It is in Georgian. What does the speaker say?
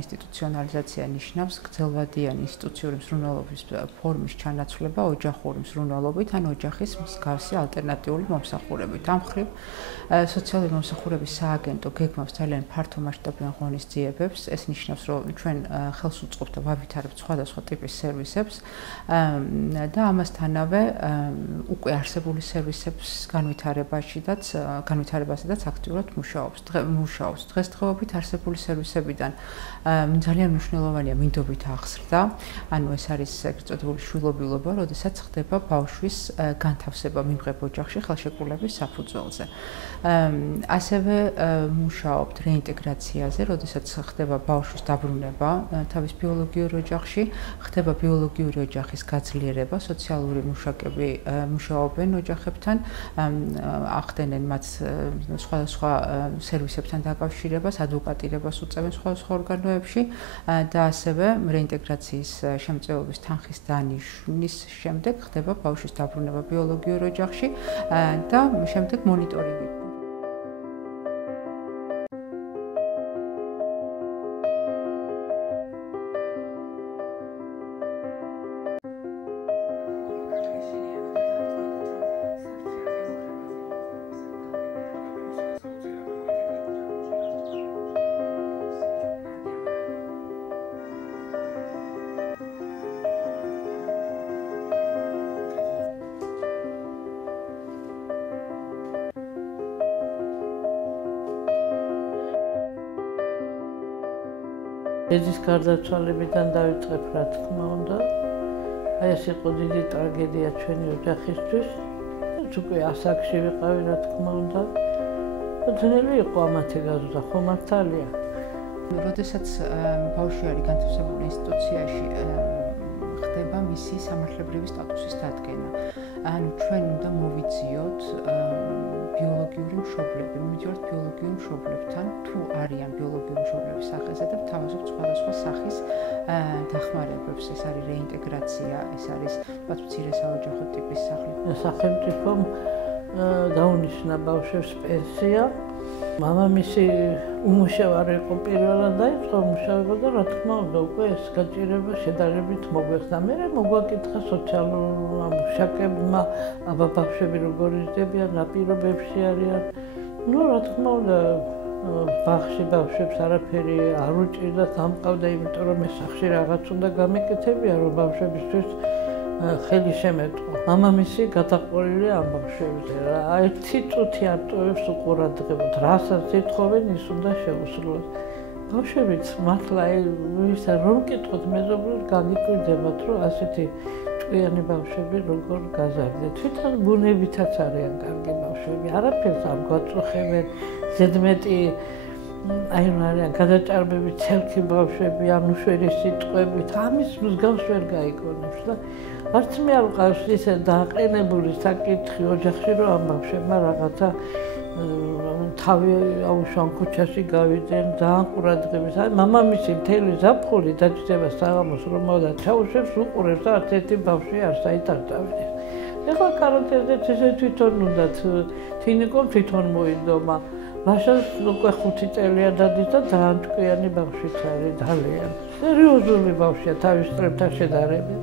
ინსტიტუციონალიზაცია ნიშნავს გრძელვადიანი ინსტიტუციური მსურველობის ფორმის ჩანაცვლება ოჯახური მსურველობით ან ოჯახის მსგავსი ალტერნატიული მომსახურებით. ამ მხრივ სოციალური მომსახურების სააგენტო გეგმავს ძალიან ფართომასშტაბიან ღონისძიებებს. ეს ნიშნავს, რომ ჩვენ ხელს უწყობთ და ვავითარებთ სხვადასხვა ტიპის სერვისებს და ამასთანავე უკვე არსებული სერვისების განვითარებასაც აქტიურად მუშაობს. დღესდღეობით არსებული სერვისებიდან ძალიან მნიშვნელოვანია მინდობით აღზრდა, ანუ ეს არის ეგრეთ წოდებული შვილობილობა, როდესაც ხდება ბავშვის განთავსება მიმღებ ოჯახში ხელშეკრულების საფუძველზე. ასევე მუშაობთ რეინტეგრაციაზე, როდესაც ხდება ბავშვის დაბრუნება თავის ბიოლოგიურ ოჯახში, ხდება ბიოლოგიური ოჯახის გაძლიერება, სოციალური მუშაკები მუშაობენ ოჯახებთან, ახდენენ მათ სხვადასხვა სერვისებთან დაკავშირებას, ადვოკატირებას უწევენ სხვადასხვა ორგანოებში და ასევე რეინტეგრაციის შემწეობის თანხის დანიშვნის შემდეგ ხდება ბავშვის დაბრუნება ბიოლოგიურ ოჯახში და შემდეგ მონიტორინგი. Ეზის გარდაცვალებიდან დავიწყებ, რა თქმა უნდა. Აი ეს იყო დიდი ტრაგედია ჩვენი ოჯახისთვის. უკვე ასაკში ვიყავი, რა თქმა უნდა. ძნელი იყო ამათი გაზრდა, ხო მართალია. როდესაც ბავშვი არის განთავსებული ინსტიტუციაში, ხდება მისი სამართლებრივი სტატუსის დადგენა. ანუ ჩვენ უნდა მოვიძიოთ ბიოლოგიური მშობლები, მივიდიოთ ბიოლოგიურ მშობლებთან, თუ არიან ბიოლოგიური მშობლების სახეზე და ვთავაზობთ სხვადასხვა სახის დახმარებებს. ეს არის რეინტეგრაცია, ეს არის მცირე საოჯახო ტიპის სახლი. სახელმწიფომ დაუნიშნა ბავშვებს პენსია. მამამისი უმუშევარი იყო, პირველად დაიწყო მუშაობა და რა თქმა უნდა უკვე ეს გაჭირება შედარებით მოგვეხსნა. მე მოგვაკითხა სოციალურმა მუშაკებმა, აბა ბავშვები როგორ იზრდებიან, რა პირობებში არიან. რა თქმა უნდა ბაღში ბავშვებს არაფერი არ უჭირდა, დამყავდა, იმიტომ რომ ეს სახში რაღაც უნდა გამეკეთებია, რომ ბავშვებისთვის ხელი შემეწყო. მამამისი გადაყოლილი ამ ბავშვებზე რა, ერთი წუთი არ ტოვებს უყურადღებოდ, რასაც ეთხოვენ ის უნდა შეუსრულოს. ბავშვებიც მართლა ისა რომ კითხოთ მეზობლად განიკვირდებათ, რომ ასეთი ჭკვიანი ბავშვები როგორ გაზარდეთ. თვითონ ბუნებითაც არიან კარგი ბავშვები, არაფერს არ გვაწუხებენ, ზედმეტი აი რა არიან გადაჭარბებით ცელქი ბავშვები, ან უშვერი სიტყვებით, ამის მსგავს ვერ გაიგონებს და არც მე არ ვყავს ისე დააყენებული საკითხი ოჯახში, რომ ამ ბავშვებმა რაღაცა თავი აუშვან ქუჩაში გავიდნენ, ძალიან ყურადღების. აი მამამისი მთელი ზაფხული დაჭდება საღამოს რომ მოვა და ჩაუშვებს, უყურებს და არც ერთი ბავშვი არ საიტარწავიდეს. ეხლა კარანტინაზეც ესე თვითონ უნდათ, თინიკომ თვითონ მოიდომა. ლაშას უკვე 5 წელია დადის და ძალიან ჭკვიანი ბავშვიც არის, ძალიან. სერიოზული ბავშვია თავის წრებთან შედარებით.